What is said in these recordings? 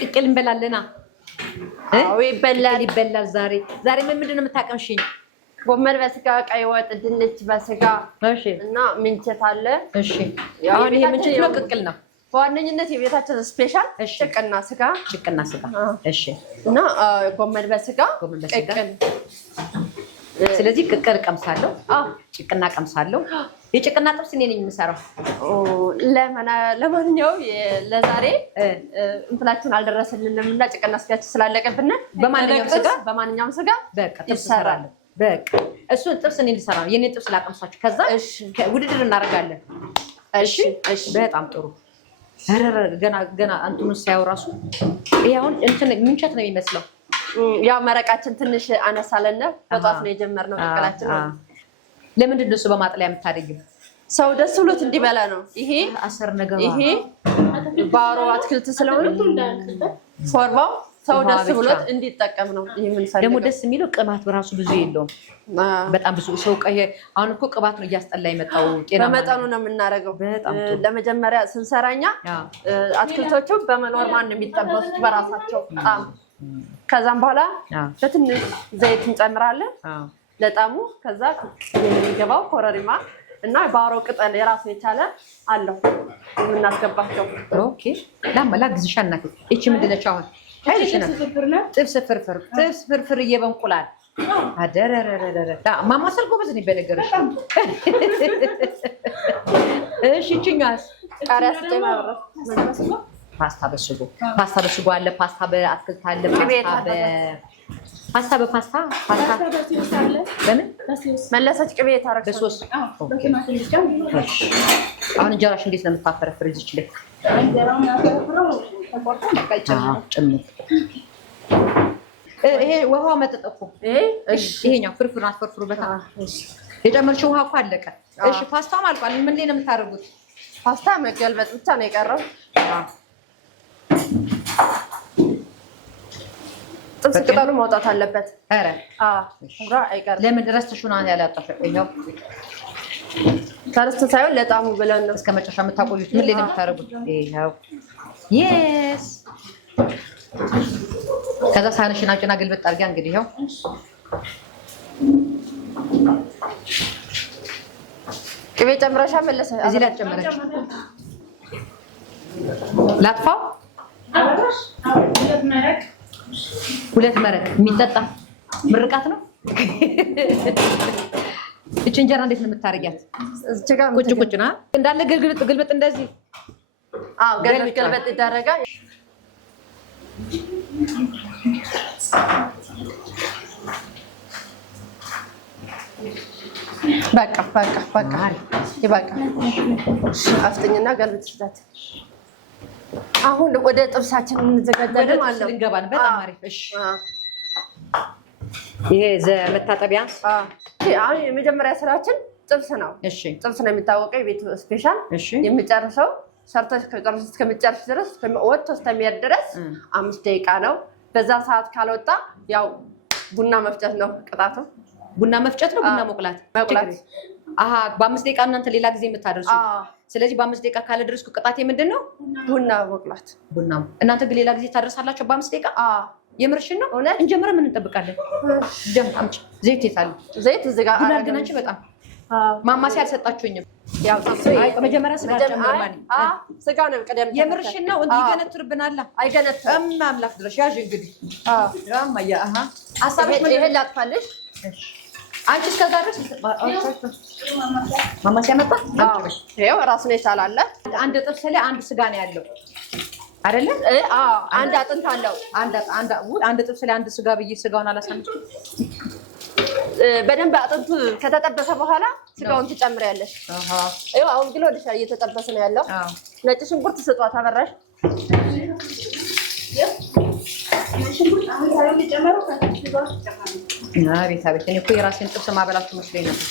ቅቅል እንበላለና ይበላል ዛሬ ምንድን ነው የምታቀምሽኝ? ጎመን በስጋ፣ ቀይ ወጥ፣ ድንች በስጋ እና ምንቸት አለ። እሺ አሁን ይሄ ምንቸት ነው ቅቅል ነው? በዋነኝነት የቤታችን ስፔሻል ጭቅና ስጋ። እሺ እና ጎመን በስጋ ቅቅል። ስለዚህ ቅቅል ቀምሳለሁ፣ ጭቅና ቀምሳለሁ። የጭቅና ጥብስ እኔ ነኝ የምሰራው። ለማንኛውም ለዛሬ እንትናችን አልደረሰልንም እና ጭቅና ስጋችን ስላለቀብን በማንኛውም ስጋ በቃ ጥብስ እሰራለሁ። በቃ እሱን ጥብስ እኔ ልሰራ ነው። የኔ ጥብስ ላቀምሳችሁ፣ ከዛ ውድድር እናደርጋለን። እሺ በጣም ጥሩ። ገና አንቱን ሳይው ራሱ ይሄ አሁን እንትን ምንቸት ነው የሚመስለው። ያው መረቃችን ትንሽ አነሳለና በጧት ነው የጀመርነው ቅቅላችን ነው። ለምንድን ነው እሱ በማጥለያ የምታደርጊው? ሰው ደስ ብሎት እንዲበላ ነው። ይሄ አሰር ነገር ይሄ ባሮ አትክልት ስለሆነ ሾርባው ሰው ደስ ብሎት እንዲጠቀም ነው። ይሄ ምን ፈልገው ደግሞ ደስ የሚለው ቅባት በራሱ ብዙ የለውም። በጣም ብዙ ሰው አሁን እኮ ቅባት ነው እያስጠላ የመጣው። ጤና በመጠኑ ነው የምናደርገው። ለመጀመሪያ ስንሰራኛ አትክልቶቹ በመኖር ማን ነው የሚጠበሱት በራሳቸው ጣም። ከዛም በኋላ በትንሽ ዘይት እንጨምራለን ለጣሙ። ከዛ የሚገባው ኮረሪማ እና ባሮ ቅጠል የራሱ የቻለ አለው የምናስገባቸው። ኦኬ ላግዝሻ እናቴ። እቺ ምንድን ነች አሁን? ጥብስ ፍርፍር እየበንቁላል አደረረረረ ማማሰል ጎበዝ ነኝ በነገርሽ። እሺ እቺኛስ ቃሪያ ስጨምር ፓስታ በስጎ አለ። ፓስታ በአትክልት አለ። ፓስታ ለምን መለሰች ቅቤ ታረክ በሶስ። አሁን እንጀራሽ እንዴት ነው የምታፈረፍር? እዚች ላይ ይሄ ውሃው መጠጥ እኮ ይሄኛው ፍርፍር አትፈርፍሩበታል። የጨመርሽው ውሃ እኮ አለቀ። እሺ ፓስታውም አልቋል። ምን ላይ ነው የምታደርጉት? ፓስታ መገልበጥ ብቻ ነው የቀረው። ጥብስ ቅጠሉ መውጣት አለበት። ኧረ አይቀርም። ለምን ረስተሽው ነው ያላጣሽው? ይሄው ተረስተ ሳይሆን ለጣሙ ብለን ነው እስከ መጨረሻ የምታቆዩት። ምን ላይ ነው የምታደርጉት? ይሄው የስ ከዛ ሳህንሽን አውጪና ግልብጥ አድርጊያ። እንግዲህ ይሄው ቅቤ ጨምረሻ መለሰ። እዚህ ላይ ጨምረሽ ላጥፋው። ሁለት መረቅ የሚጠጣ ምርቃት ነው። እቺ እንጀራ እንዴት ነው የምታረጊያት? ቁጭ ነው እንዳለ ግልብጥ እንደዚህ። ገልበጥ ይደረጋል። በቃ ይበቃ። አፍጥኝና ገልብጥ ይዛት። አሁን ወደ ጥብሳችን እንዘጋጃለን ማለት ነው። እንገባለን። በጣም አሪፍ። እሺ ይሄ መታጠቢያ። አሁን የመጀመሪያ ስራችን ጥብስ ነው። እሺ ጥብስ ነው የሚታወቀው የቤቱ ስፔሻል። የሚጨርሰው ሰርተሽ ከጨረስሽ እስከሚጨርስ ድረስ ወጥቶ እስከሚሄድ ድረስ 5 ደቂቃ ነው። በዛ ሰዓት ካልወጣ ያው ቡና መፍጨት ነው ቅጣቱ። ቡና መፍጨት ነው። ቡና መቁላት። በ5 ደቂቃ እናንተ ሌላ ጊዜ የምታደርሱት። ስለዚህ በ5 ደቂቃ ካለ ድረስኩ ቅጣቴ ምንድን ነው? ቡና መቁላት። ቡና እናንተ ግን ሌላ ጊዜ ታደርሳላችሁ በ5 ደቂቃ? የምርሽን ነው? እንጀምረ ምን እንጠብቃለን? አምጪ። ዘይት የት አለ? ዘይት እዚህ ጋር ቡና አድርገናች። በጣም ማማሲያ አልሰጣችሁኝም። ያው መጀመሪያ ስጋ ጨምረማኒ ስጋ ነው ቀደም። የምርሽን ነው? ይገነትርብናል። አይገነትርም። አምላክ ድረሽ ያዥ። እንግዲህ ማያ ሀሳብሽ ይሄን ላጥፋልሽ። አንቺ እስከዛ ድረስ ማማሲያ መጣ። ይሄው ራሱን የቻለ አለ። አንድ ጥብስ ላይ አንድ ስጋ ነው ያለው አይደለ? አንድ አጥንት አለው። አንድ ጥብስ ላይ አንድ ስጋ ብዬ ስጋውን አላሳንኩም። በደንብ አጥንቱ ከተጠበሰ በኋላ ስጋውን ትጨምሪያለሽ። ይኸው አሁን ግን ወደሻ እየተጠበሰ ነው ያለው። ነጭ ሽንኩርት ስጧት አበራሽ። አቤት አቤት! እኔ እኮ የራሴን ጥብስ ማበላችሁ መስሎኝ ነበር።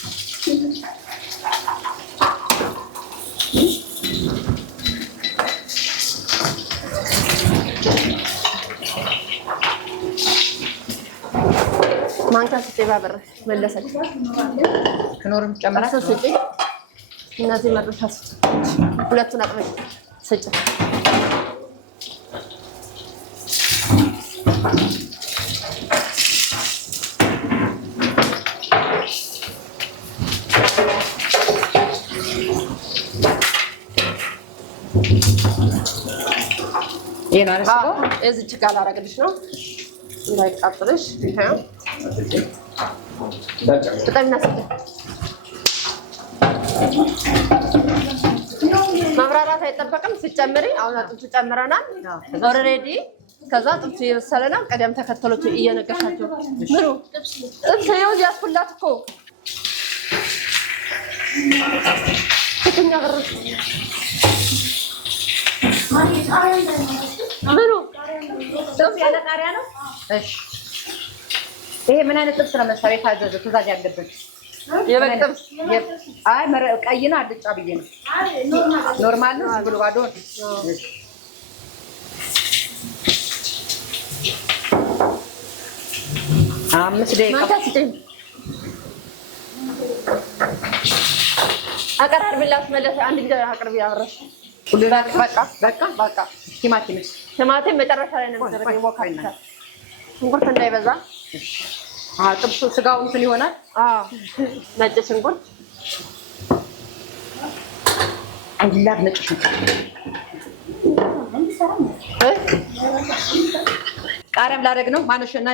ማንካ ስጤ ባበራሽ መለሰች። ክኖርም ጨምራለሁ። እነዚህ መጥበሻ ስጭ። ሁለቱን አጥበሽ ስጭ። ይሄን አረስከው እዚች ጋር ላደርግልሽ ነው እንዳይቃጥልሽ። ይሄው በጣም እናስጠ ማብራራት አይጠበቅም። ሲጨምሪ አሁን አጥንቱ ጨምረናል ኦልሬዲ። ከዛ ጥብሱ ይበሰለናል። ቀደም ተከተሎች እየነገርሻቸው ምሩ ጥብስ ይኸው ያስኩላት እኮ ትክኛ ብር ምሩ ጥብስ ያለ ቃሪያ ነው። እሺ ይሄ ምን አይነት ጥብስ ነው መሰለኝ የታዘዘ ትእዛዝ ያለበት? የበግ ጥብስ። አይ ቀይ ነው አልጫ ብዬ ነው። ኖርማል ነው ብሎ ባዶ። አምስት ደቂቃ አቀራርብላት መለስ። አንድ ጊዜ አቅርቢ አብረሽ በቃ ቲማቲም መጨረሻ ላይ ነው የሚደረገው። ይሞካል ሽንኩርት እንዳይበዛ። ጥብሱ ስጋው እንትን ይሆናል። ነጭ ሽንኩርት አይላክ ነጭ ሽንኩርት ቃሪያም ላደርግ ነው። ማነሽ እና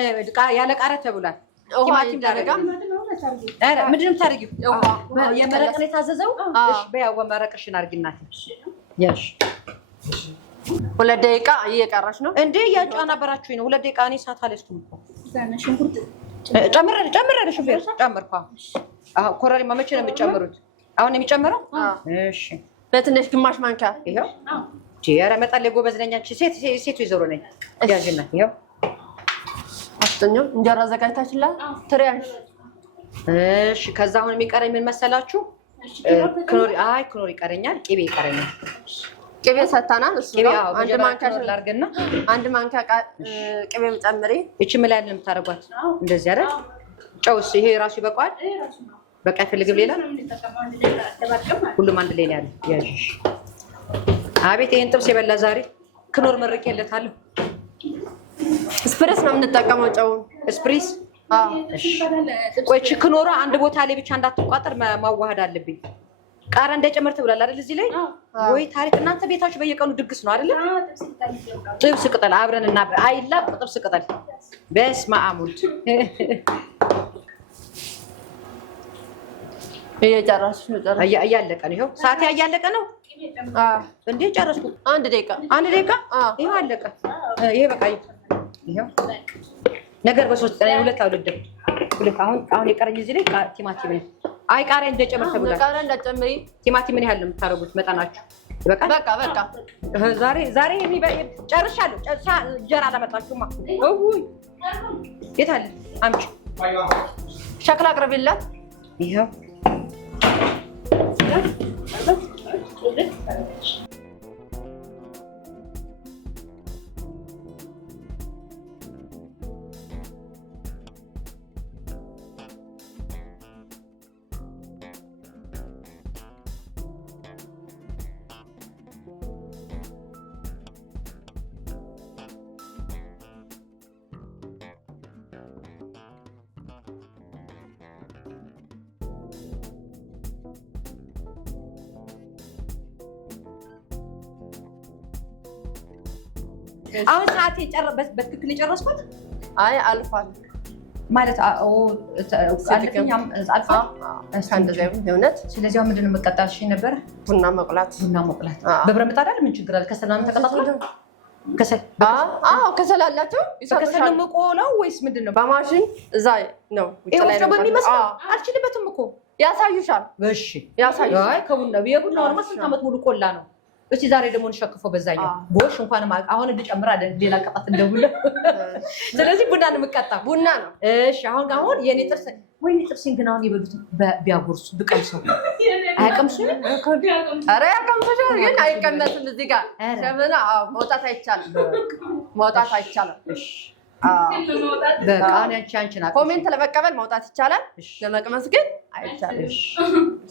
ያለ ቃሪያ ተብሏል። ቲማቲም ላደርጋ ምንድን ነው የምታደርጊው? የመረቅ ነው የታዘዘው። እሺ በያው መረቅሽን አድርጊናት። ያሽ 2 ደቂቃ እየቀረሽ ነው እንዴ? እያጫናበራችሁኝ ነው። 2 ደቂቃ እኔ ሰዓት አለስኩም እኮ ጨምረን ሹፌር ጨምርኳ። አዎ ኮረሪማ መቼ ነው የሚጨምሩት? አሁን የሚጨምረው? እሺ በትንሽ ግማሽ ማንኪያ። ይሄው ኧረ መጣል ጎበዝ ነኝ። አንቺ ሴት ወይዘሮ ነኝ። ያዥና ይሄው አስተኛው እንጀራ አዘጋጅታችኋል? ትሪያንሽ። እሺ ከዛ አሁን የሚቀረኝ ምን መሰላችሁ? ክኖር ይቀረኛል። ቅቤ ይቀረኛል። ቅቤ ሰታናል። እሱ ነው አንድ ማንኪያ ላድርግና አንድ ማንኪያ ቅቤ ጨምሪ። እቺ ምን ላይ ነው የምታደርጓት? እንደዚህ አይደል? ጨውስ ይሄ ራሱ ይበቃዋል? በቃ አይፈልግም ሌላ? ሁሉም አንድ ላይ ነው ያለው። ያዥሽ አቤት ይሄን ጥብስ የበላ ዛሬ ክኖር መርቄለታለሁ። ስፕሪስ ነው የምንጠቀመው። ጨው ስፕሪስ። ቆይ እቺ ክኖሯ አንድ ቦታ ላይ ብቻ እንዳትቋጠር ማዋሃድ አለብኝ። ቃሪያ እንዳይጨምር ትብላል አይደል? እዚህ ላይ ወይ ታሪክ። እናንተ ቤታችሁ በየቀኑ ድግስ ነው አይደል? ጥብስ ቅጠል አብረን እና አይላ ጥብስ ቅጠል። በስመ አብ ወልድ። እየጨረስሽ ነው? እያለቀ ነው። ይኸው ሰዓት እያለቀ ነው። እንዴ ጨረስኩ። 1 ደቂቃ ይኸው አለቀ። ይሄ በቃ ይኸው ነገር በሶስት ቀን 2 አውልደም 2 አሁን የቀረኝ እዚህ ላይ ቲማቲም ነው። አይ ቃሪያ እንደጨመር ተብሏል። ቃሪያ እንደጨመሪ። ቲማቲም ምን ያህል ነው የምታረጉት መጠናችሁ? በቃ ዛሬ ጨርሻለሁ። እንጀራ አላመጣችሁማ። እውይ የት አለ? አምጪ። ሸክላ አቅርቢላት። ይኸው አሁን ሰዓት በትክክል የጨረስኩት? አይ አልፏል ማለት አልፈኛም አልፏል። ስለዚህ ምንድን ነው መቀጣልሽ ነበር? ቡና መቁላት። በብረት ምጣድ አይደል? ምን ችግር አለ? ከሰል ምናምን ተቀጣጥሎ ከሰል አላቸው። ከሰል ነው የምቆላው ወይስ ምንድን ነው? በማሽን እዛ ነው በሚመስለው አልችልበትም እኮ ያሳዩሻል። እሺ ያሳዩሻል። የቡናውን ስንት ዓመት ሙሉ ቆላ ነው። እቺ ዛሬ ደግሞ እንሸክፈው በዛኛው ጎሽ እንኳን አሁን እንጨምራ ሌላ ቀጣት እንደውለ። ስለዚህ ቡና ነው የምቀጣው። ቡና ነው። እሺ አሁን የኔ ጥርስ ወይኔ ጥርሴን ግን አሁን ይበሉት ቢያጎርሱ ብቀምሰው አያቀምሱ? ኧረ ያቀምሱ ግን አይቀመስም። እዚህ ጋር ሸመና መውጣት አይቻልም። እሺ በቃ አንቺ ኮሜንት ለመቀበል መውጣት ይቻላል፣ ለመቅመስ ግን አይቻልም።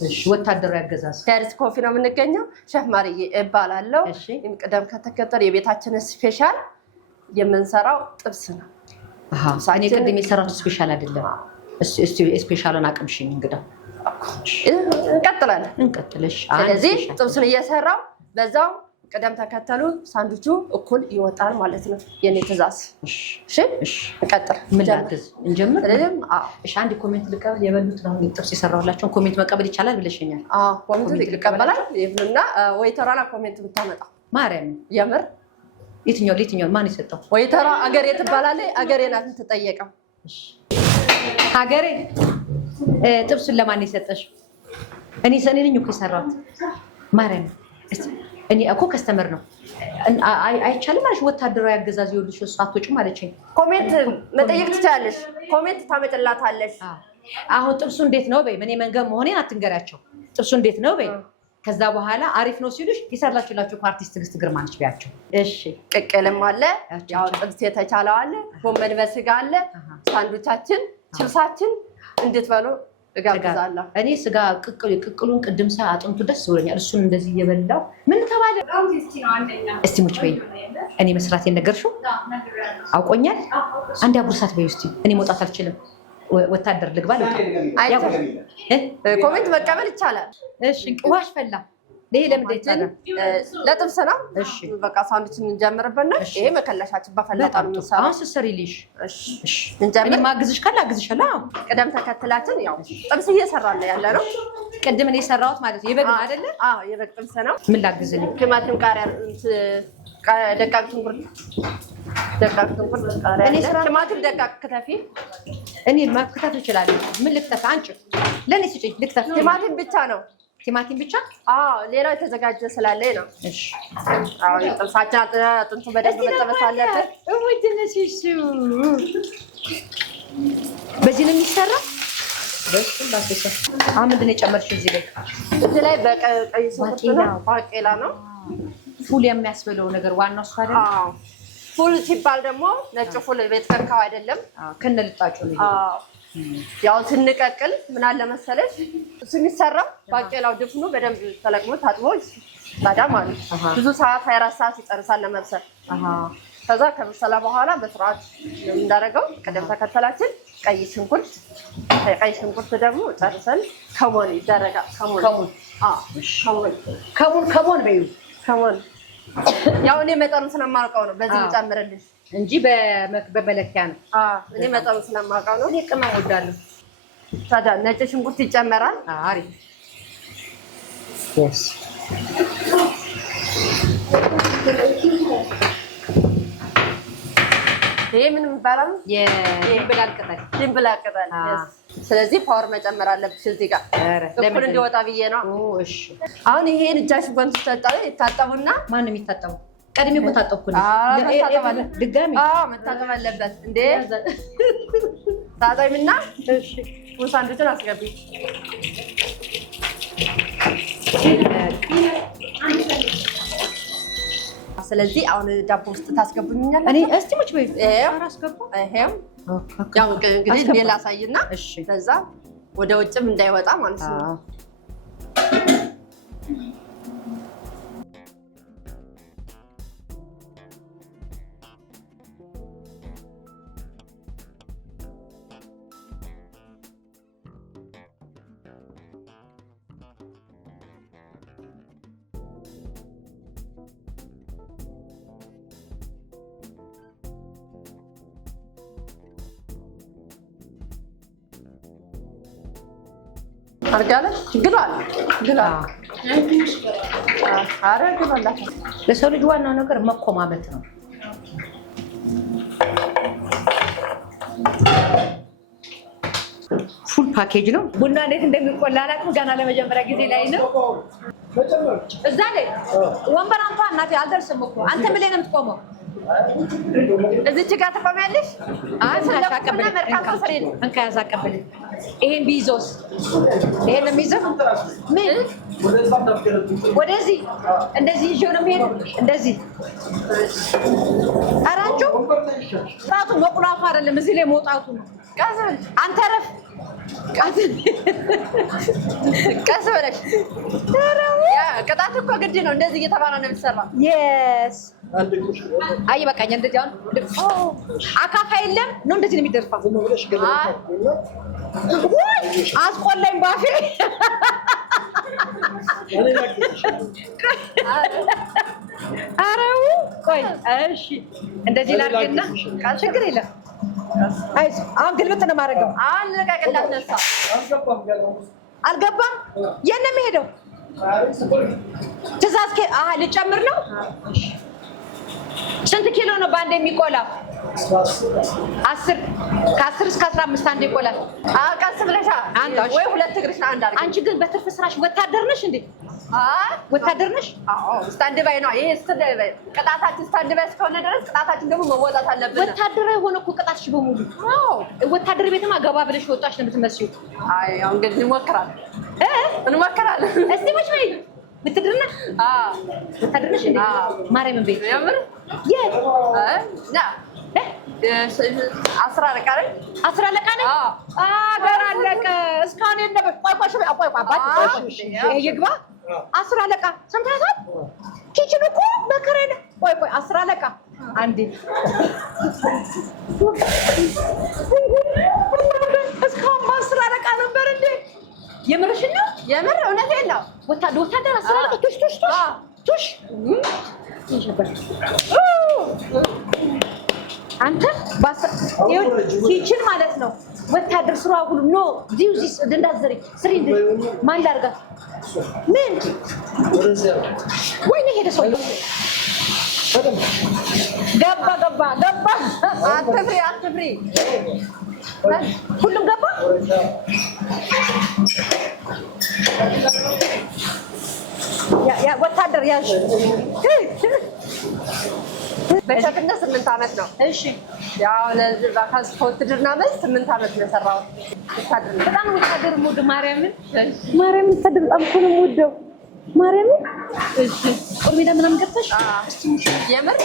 እሺ ወታደራዊ አገዛዝ ዳርስ ኮፊ ነው የምንገኘው። ሼፍ ማርዬ እባላለሁ። ቅደም ከተከተል የቤታችን ስፔሻል የምንሰራው ጥብስ ነው። እኔ ቅድም የሰራሁት ስፔሻል አይደለም። ስፔሻልን አቅምሽኝ እንግዳ እንቀጥለሽ። ስለዚህ ጥብሱን እየሰራው በዛው ቅደም ተከተሉ ሳንዱቹ እኩል ይወጣል ማለት ነው። የኔ ትእዛዝ። እሺ እንቀጥል። ምን ላግዝ? እንጀምር። እሺ አንድ ኮሜንት ልቀበል። የበሉት ነው ጥብስ የሰራሁላቸውን ኮሜንት መቀበል ይቻላል ብለሽኛል። ኮሜንት ይቀበላል። ይብልና ወይተራላ ኮሜንት ብታመጣ ማርያም የምር የትኛው ማን የሰጠው? ወይተራ አገሬ ትባላለች። አገሬ ናት የምትጠየቀው። ሀገሬ ጥብሱን ለማን የሰጠሽ? እኔ ነኝ እኮ የሰራሁት። ማርያም እኔ እኮ ከስተመር ነው። አይቻልም ማለት ወታደራዊ አገዛዝ ይኸውልሽ፣ እሱ አትወጪም አለችኝ። ኮሜንት መጠየቅ ትችላለሽ። ኮሜንት ታመጭላታለሽ። አሁን ጥብሱ እንዴት ነው በይ። እኔ መንገብ መሆኔን አትንገሪያቸው። ጥብሱ እንዴት ነው በይ። ከዛ በኋላ አሪፍ ነው ሲሉሽ ይሰራላችሁላችሁ አርቲስት ትዕግስት ግርማ ነች ቢያቸው። እሺ ቅቅልም አለ፣ ያው ጥብስ የተቻለው አለ፣ ጎመን በስጋ አለ። ሳንዱቻችን ችብሳችን እንድትበሉ እጋብዛለሁ። እኔ ስጋ ቅቅሉን ቅድም አጥንቱ ደስ ብሎኛል። እሱን እንደዚህ እየበላው ምን ተባለ? እስቲ ሙች በይ። እኔ መስራት የነገርሽው አውቆኛል። አንድ አጉርሳት በይ እስቲ። እኔ መውጣት አልችልም። ወታደር ልግባ። ኮሜንት መቀበል ይቻላል። እሺ ውሃሽ ፈላ። ይሄ ለምን ይቻላል? ለጥብስ ነው። እሺ በቃ ሳንዱችን እንጀምርበት ነው። ይሄ መከለሻችን በፈላጣ ነው የምንሰራው። አሁን ስትሰሪልሽ እሺ እንጀምር። እኔ ማግዝሽ ካለ አግዝሻለሁ። ቅደም ተከተላችን ያው ጥብስ እየሰራን ነው ያለ ነው። ቅድም እኔ የሰራሁት ማለት ነው የበግ አይደለ? የበግ ጥብስ ነው። ምን ላግዝልኝ? ቲማቲም፣ ቃሪያ፣ ደቃቅ ሽንኩርት፣ ቃሪያ፣ ቲማቲም ደቃቅ ክትፊ። እኔ መክተፍ እችላለሁ። ምን ልክተፍ? አንቺ ለኔ ስጪኝ ልክተፍ። ቲማቲም ብቻ ነው። ቲማቲም ብቻ? ሌላው የተዘጋጀ ስላለኝ ነው። እሺ ጥብሳችን አጥንቱ በደንብ መጠበስ አለበት። በዚህ ነው የሚሰራ። አሁን ምንድን ነው የጨመርሽው እዚህ ላይ? እዚህ ላይ በቀይ ባቄላ ነው። ፉል የሚያስበለው ነገር ዋናው እሱ አይደል? ፉል ሲባል ደግሞ ነጭ ፉል ቤት ከካው አይደለም፣ ከነልጣጩ ነው። ያው ስንቀቅል ምን አለ መሰለሽ እሱ የሚሰራው ባቄላው ድፍኑ በደንብ ተለቅሞ ታጥቦ ባዳም ማለት ብዙ ሰዓት 24 ሰዓት ይጨርሳል ለመብሰል። ከዛ ከበሰለ በኋላ በስርዓት እንዳደረገው ቅደም ተከተላችን ቀይ ሽንኩርት ደግሞ ጨርሰን ከሞን ይደረጋል። ከሞን በዩ ከሞን ያው እኔ መጠኑን ስለማውቀው ነው በዚህ ልጨምርልሽ እንጂ በመለኪያ ነው። እኔ መጠኑን ስለማውቀው ነው። እኔ ቅመም እወዳለሁ። ታዲያ ነጭ ሽንኩርት ይጨመራል። አሪፍ ይሄ ምን ይባላል? የድንብላል ቅጠል። ስለዚህ ፓወር መጨመር አለብሽ እዚህ ጋር እኩል እንዲወጣ ብዬ ነው። እሺ አሁን ይሄን እጃሽ ጎን ትታጠቡ ይታጠቡና ማን የሚታጠቡ? ቀድሜ እኮ ታጠብኩ። ድጋሚ መታጠብ አለበት እንዴ? ታጠቢና እሺ ሳንዱችን አስገቢ። ስለዚህ አሁን ዳቦ ውስጥ ታስገቡኛል። እኔ እስቲ ሙች በይ አስገቡ። ይሄም ያው እንግዲህ ሌላ ሳይና እሺ በዛ ወደ ውጭም እንዳይወጣ ማለት ነው። አርጋለሽ ግሏል። አረ ግሏል። ለሰው ልጅ ዋናው ነገር መቆማመጥ ነው። ፉል ፓኬጅ ነው። ቡና እንዴት እንደሚቆላ አላውቅም። ገና ለመጀመሪያ ጊዜ ላይ ነው። እዛ ላይ ወንበር አንኳ እናቴ አልደርስም እኮ አንተ ምን ላይ ነው የምትቆመው? እዚች ጋር ትቆሚያለሽ። እንካ ያዝ አቀብልኝ። ይሄን ቢይዘውስ? ይሄን የሚይዘው ምን ወደዚህ እንደዚህ ይዤው ነው የምሄደው። እንደዚህ ኧረ አንቺው ጣቱ መቁላቱ አይደለም እዚህ ላይ መውጣቱ ነው። አንተ ረፍ ቀስ ብለሽ ቅጣት እኮ ግድ ነው። እንደዚህ እየተባለ ነው የሚሰራው። የስ አይ በቃኝ። እንደዚህ አሁን አካፋ የለም ነው እንደዚህ ነው የሚደርፋው። አስቆላኝ ባፌ። ኧረ ቆይ እሺ፣ እንደዚህ ላድርግና ችግር የለም። አሁን ግልብጥ ነው የማደርገው። አሁን ልቀቅላት። ነሳ አልገባም። የት ነው የሚሄደው? ትእዛዝ ልጨምር ነው። ስንት ኪሎ ነው በአንድ የሚቆላው? 10 ከ10 እስከ 15 አንድ ይቆላል። ቀስ ብለሻ ወይ ሁለት እግርሽ አንድ አድርጊ። አንቺ ግን በትርፍ ስራሽ ወታደር ነሽ እንዴ? ወታደር ነሽ? ስታንድ ባይ ነው ይሄ። ቅጣታችን ስታንድ ባይ እስከሆነ ድረስ ቅጣታችን ደግሞ መወጣት አለብን። ወታደር የሆነ እኮ ቅጣትሽ በሙሉ ወታደር ቤትማ ገባ ብለሽ ወጣሽ ነው የምትመስዪው። አይ ያው እንግዲህ እንሞክራለን እስቲ መች በይ ውትድርና ወታደር ነሽ እንዴ? ማርያምን ቤት ያምር አስራ አለቃ ነኝ። አስራ አለቃ ነኝ። ገና አለቀ እስካሁን የለም። ቆይ አባት ይግባ። አስራ አለቃ ሰምተሻል? ኪችን እኮ በከሬ ነው። ቆይ አስራ አለቃ አንዴ እስካሁን በአስራ አለቃ ነበር እንዴ? የምርሽን ነው? የምር እውነቴን ነው። ወታደር አስራ አለቃ ቱሽ አንተ ኪችን ማለት ነው። ወታደር ስራ ሁሉ ኖ ዲዩዚስ እንዳዘሪ ስሪ እንደ ማን ላድርጋት? ምን ወይኔ ሄደ ሰው ገባ። አትፍሪ ሁሉም ገባ። ያ ወታደር ያዥ በሸፍነት 8 ዓመት ነው። እሺ ያው ለዚህ ባካስ ከውትድርና መልስ 8 ዓመት ነው የሰራሁት። በጣም ወታደር ሙድ ማርያምን ወታደር በጣም እኮ ነው የምወደው ማርያምን። እሺ ጦር ሜዳ ምናምን ገብተሽ እስቲ የምር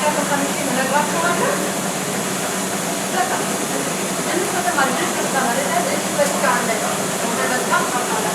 ማኪያቶ ሰምቼ እነግራችኋለሁ። በቃ እንፈተማል ድረስ ከተማለ እዚህ በስጋ አለ በጣም ታውቃላ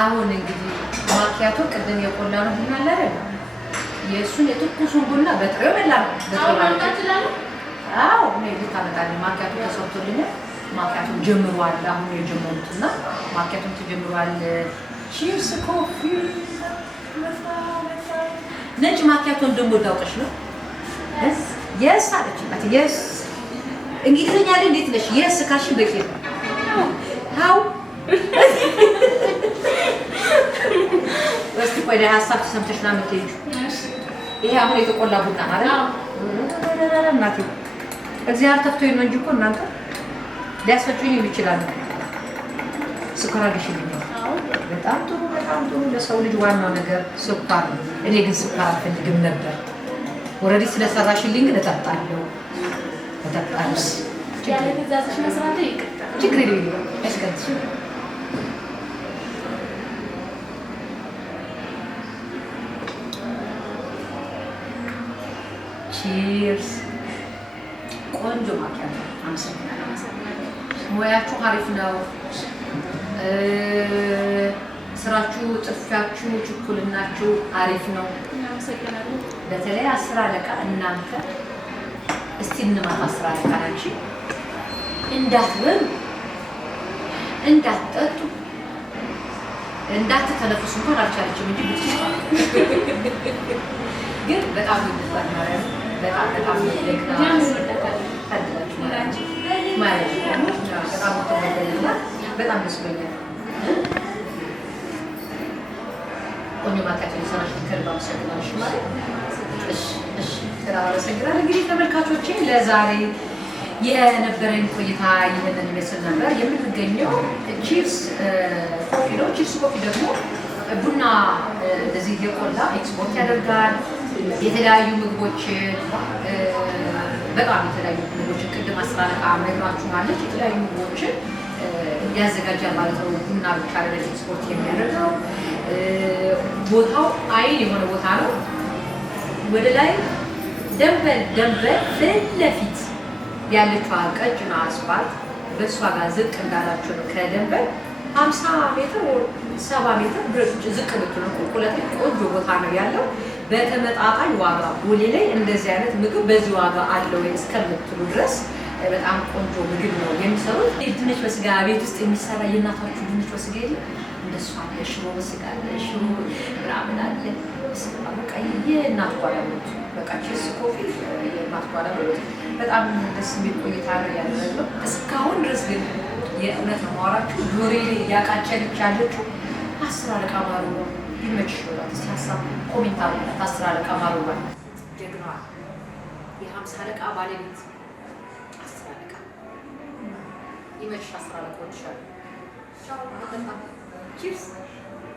አሁን እንግዲህ ማኪያቶ ቅድም የቆላ ነው ቡና አለ አይደል? የእሱን የትኩሱን ቡና በጥሬው በላ ነው። አዎ እኔ ልታመጣልኝ ማኪያቶ ተሰርቶልኛል። ማኪያቶን ጀምሯል። አሁን የጀመሩትና ማኪያቶን ተጀምሯል። ቺርስ ኮፊ ነጭ ማኪያቶን ደግሞ ዳውቀሽ ነው የስ አለችላት። የስ እንግሊዝኛ ላይ እንዴት ነሽ? የስ ካልሽ በቂ ነው። አው እስቲ ቆይ ሀሳብ ተሰምተሽ ነው የምትሄጂው። ይሄ አሁን የተቆላ ቡና ማለት ነው። እናቴ እግዚአብሔር ተፍቶኝ ነው እንጂ እኮ እናንተ ሊያስፈጩኝ ይችላል። ስኳር አድርሽልኝ። በጣም ጥሩ በጣም ጥሩ። ለሰው ልጅ ዋናው ነገር ስኳር ነው። እኔ ግን ስኳር አልፈልግም ነበር። ኦልሬዲ ስለሰራሽልኝ ግን እጠጣለሁ። ችግር የለም ያስቀጥሽ። ቺርስ። ቆንጆ ማኪያቶ። አመሰግናለሁ። ሙያችሁ አሪፍ ነው። ስራችሁ፣ ጥፊያችሁ፣ ችኩልናችሁ አሪፍ ነው። በተለይ 10 አለቃ እናንተ እስቲ እንማት 10 አለቃ ናችሁ። እንዳትበሉ፣ እንዳትጠጡ፣ እንዳትተነፍሱ እንኳን አልቻለችም እንጂ ግን በጣም ይወዳል ማለት ነው። በጣም በጣም ደስ ብሎኛል። ቆንጆ ማኪያቶ የሰራሽ ከልብ አመሰግናለሁ ማለት እሺ አመሰግናለሁ። እንግዲህ ተመልካቾቼ ለዛሬ የነበረኝ ቆይታ ይህንን ይመስል ነበር። የምንገኘው ቺርስ ኮፊ ነው። ቺርስ ኮፊ ደግሞ ቡና እንደዚህ የቆላ ኤክስፖርት ያደርጋል። የተለያዩ ምግቦችን በጣም የተለያዩ ምግቦችን ቅድም 10 አለቃ ነግራችኋለች። የተለያዩ ምግቦችን ያዘጋጃል ማለት ነው። ቡና ብቻ አይደለም ኤክስፖርት የሚያደርገው። ቦታው አይን የሆነ ቦታ ነው። ወደ ላይ ደንበል ፊት ለፊት ያለችው ቀጭን አስፋልት በእሷ ጋር ዝቅ እንዳላችሁ ነው። ከደንበል 50 ሜትር 70 ሜትር ድረስ ዝቅ ብትሉ ቁልቁለት ቆንጆ ቦታ ነው ያለው። በተመጣጣኝ ዋጋ ቦሌ ላይ እንደዚህ አይነት ምግብ በዚህ ዋጋ አለ ወይ እስከምትሉ ድረስ በጣም ቆንጆ ምግብ ነው የሚሰሩት። ድንች በስጋ ቤት ውስጥ የሚሰራ የእናታችሁ ድንች በስጋ የለም እንደሱ አለ። ሽሮ በስጋ አለ፣ ሽሮ ምናምን አለ። በቃ የእናት ጓዳ ቤት በቃ ቺርስ ኮፊ የእናት ጓዳ ቤት በጣም ደስ የሚል ቆይታ ነው ያደረግነው እስካሁን ድረስ። ግን የእውነት ነው ማወራችሁ ዶሬ ያቃጨልች ያለችው 10 አለቃ ማሩ ነው። ይመችሽ ነው እስቲ ሀሳብ ኮሜንት አድርጉ። 10 አለቃ ማሩ ነው ጀግናዋ የ50 አለቃ ባለቤት 10 አለቃ ይመችሽ። 10 አለቃ ወጥሻል። ቻው። ቺርስ